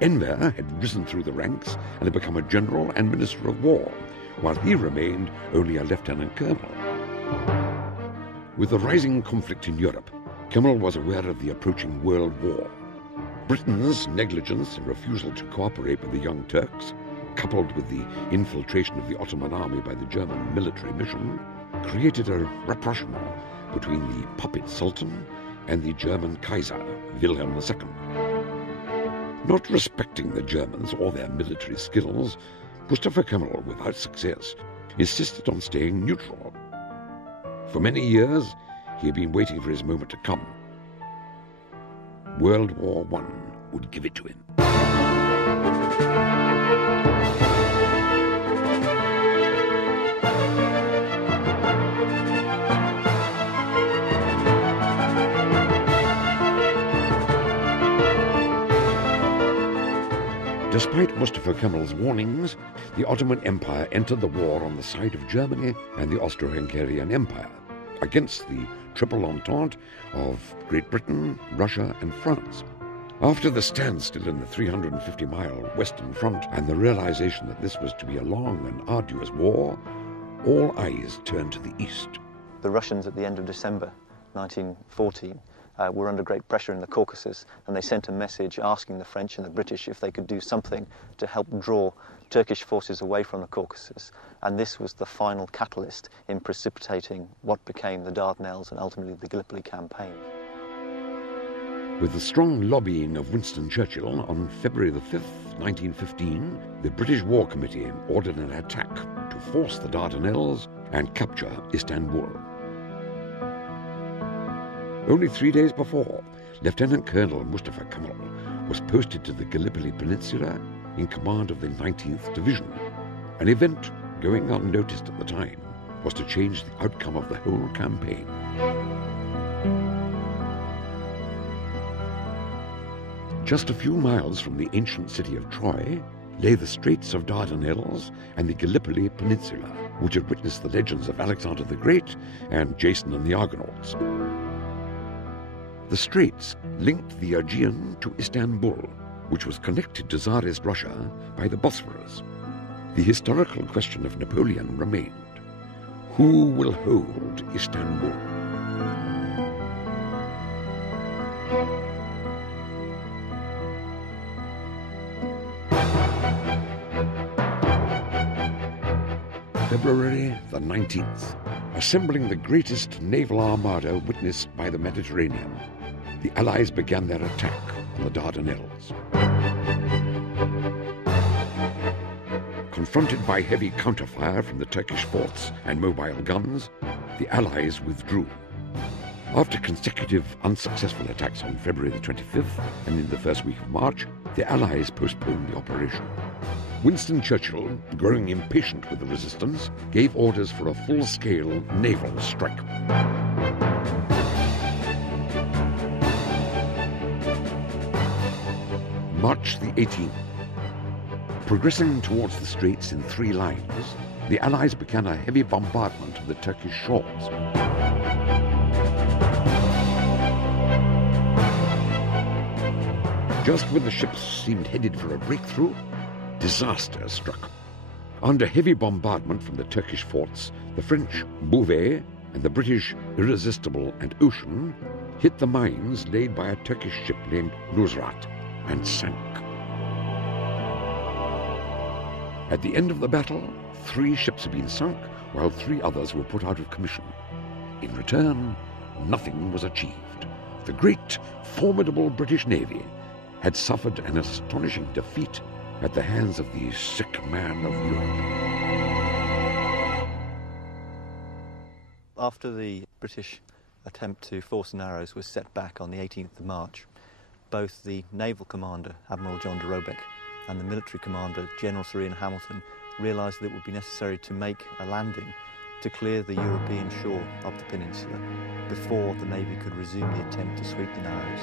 Enver had risen through the ranks and had become a general and minister of war, while he remained only a lieutenant colonel. With the rising conflict in Europe, Kemal was aware of the approaching World War. Britain's negligence and refusal to cooperate with the Young Turks, coupled with the infiltration of the Ottoman army by the German military mission, created a rapprochement between the puppet Sultan and the German Kaiser, Wilhelm II. Not respecting the Germans or their military skills, Mustafa Kemal, without success, insisted on staying neutral. For many years, he had been waiting for his moment to come. World War I would give it to him. Despite Mustafa Kemal's warnings, the Ottoman Empire entered the war on the side of Germany and the Austro-Hungarian Empire, against the Triple Entente of Great Britain, Russia and France. After the standstill in the 350-mile Western Front and the realization that this was to be a long and arduous war, all eyes turned to the east. The Russians at the end of December 1914 were under great pressure in the Caucasus, and they sent a message asking the French and the British if they could do something to help draw Turkish forces away from the Caucasus. And this was the final catalyst in precipitating what became the Dardanelles and ultimately the Gallipoli campaign. With the strong lobbying of Winston Churchill, on February the 5th, 1915, the British War Committee ordered an attack to force the Dardanelles and capture Istanbul. Only 3 days before, Lieutenant Colonel Mustafa Kemal was posted to the Gallipoli Peninsula in command of the 19th Division. An event going unnoticed at the time was to change the outcome of the whole campaign. Just a few miles from the ancient city of Troy lay the Straits of Dardanelles and the Gallipoli Peninsula, which had witnessed the legends of Alexander the Great and Jason and the Argonauts. The straits linked the Aegean to Istanbul, which was connected to Tsarist Russia by the Bosphorus. The historical question of Napoleon remained: who will hold Istanbul? February the 19th, assembling the greatest naval armada witnessed by the Mediterranean, the Allies began their attack on the Dardanelles. Confronted by heavy counterfire from the Turkish forts and mobile guns, the Allies withdrew. After consecutive unsuccessful attacks on February the 25th and in the first week of March, the Allies postponed the operation. Winston Churchill, growing impatient with the resistance, gave orders for a full-scale naval strike. March the 18th. Progressing towards the straits in 3 lines, the Allies began a heavy bombardment of the Turkish shores. Just when the ships seemed headed for a breakthrough, disaster struck. Under heavy bombardment from the Turkish forts, the French Bouvet and the British Irresistible and Ocean hit the mines laid by a Turkish ship named Nusrat and sank. At the end of the battle, 3 ships had been sunk, while 3 others were put out of commission. In return, nothing was achieved. The great, formidable British Navy had suffered an astonishing defeat at the hands of the sick man of Europe. After the British attempt to force the Narrows was set back on the 18th of March, both the naval commander, Admiral John de Robeck, and the military commander, General Sir Ian Hamilton, realised that it would be necessary to make a landing to clear the European shore of the peninsula before the Navy could resume the attempt to sweep the Narrows.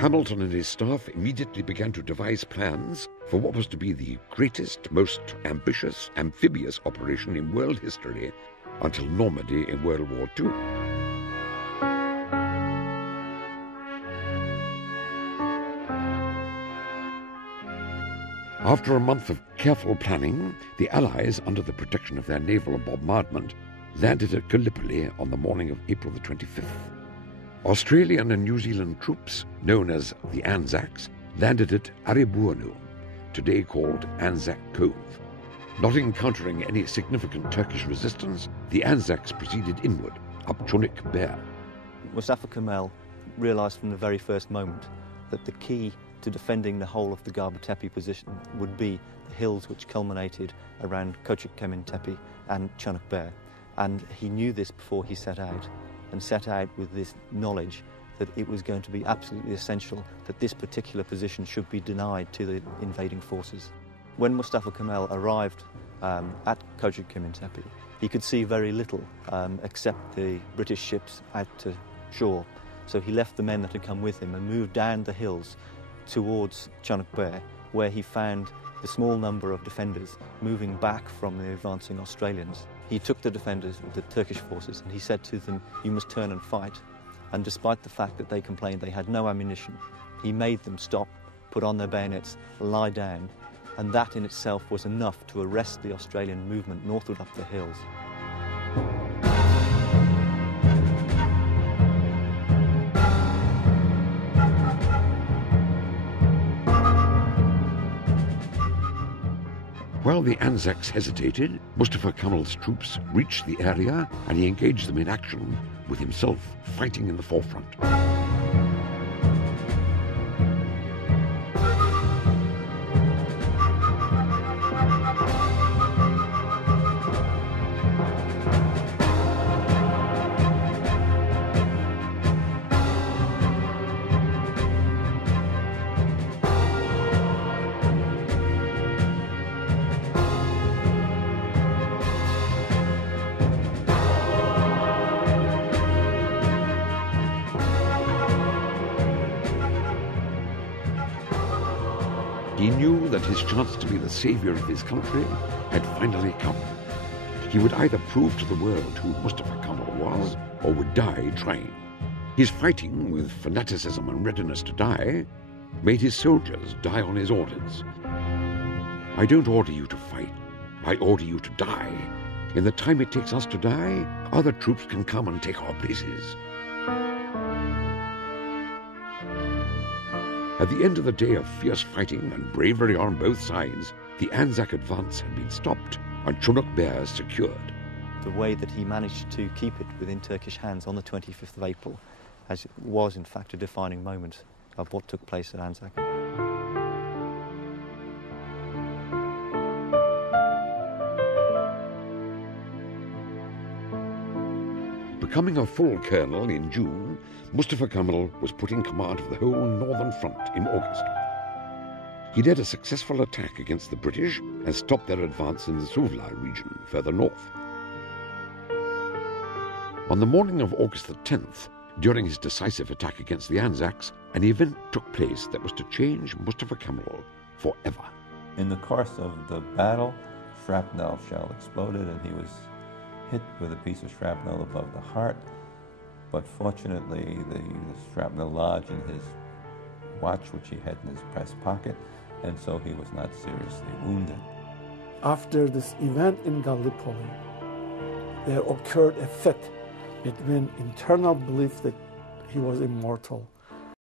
Hamilton and his staff immediately began to devise plans for what was to be the greatest, most ambitious amphibious operation in world history until Normandy in World War II. After a month of careful planning, the Allies, under the protection of their naval bombardment, landed at Gallipoli on the morning of April the 25th. Australian and New Zealand troops, known as the Anzacs, landed at Aribunu, today called Anzac Cove. Not encountering any significant Turkish resistance, the Anzacs proceeded inward, up Çanak Bear. Mustafa Kemal realised from the very first moment that the key to defending the whole of the Gaba Tepe position would be the hills which culminated around Koçuk Kemin Tepe and Çanak Bear. And he knew this before he set out, and set out with this knowledge that it was going to be absolutely essential that this particular position should be denied to the invading forces. When Mustafa Kemal arrived at Koçuk Kemin Tepe, he could see very little except the British ships out to shore. So he left the men that had come with him and moved down the hills towards Çanak Bear, where he found the small number of defenders moving back from the advancing Australians. He took the defenders, the Turkish forces, and he said to them, "You must turn and fight." And despite the fact that they complained they had no ammunition, he made them stop, put on their bayonets, lie down, and that in itself was enough to arrest the Australian movement northward up the hills. While the Anzacs hesitated, Mustafa Kemal's troops reached the area and he engaged them in action, with himself fighting in the forefront. He knew that his chance to be the savior of his country had finally come. He would either prove to the world who Mustafa Kemal was, or would die trying. His fighting, with fanaticism and readiness to die, made his soldiers die on his orders. "I don't order you to fight. I order you to die. In the time it takes us to die, other troops can come and take our places." At the end of the day of fierce fighting and bravery on both sides, the Anzac advance had been stopped and Çanak Bear secured. The way that he managed to keep it within Turkish hands on the 25th of April was in fact a defining moment of what took place at Anzac. Becoming a full colonel in June, Mustafa Kemal was put in command of the whole northern front in August. He led a successful attack against the British and stopped their advance in the Suvla region further north. On the morning of August the 10th, during his decisive attack against the Anzacs, an event took place that was to change Mustafa Kemal forever. In the course of the battle, shrapnel shell exploded and he was hit with a piece of shrapnel above the heart, but fortunately the shrapnel lodged in his watch, which he had in his breast pocket, and so he was not seriously wounded. After this event in Gallipoli, there occurred a fit between internal belief that he was immortal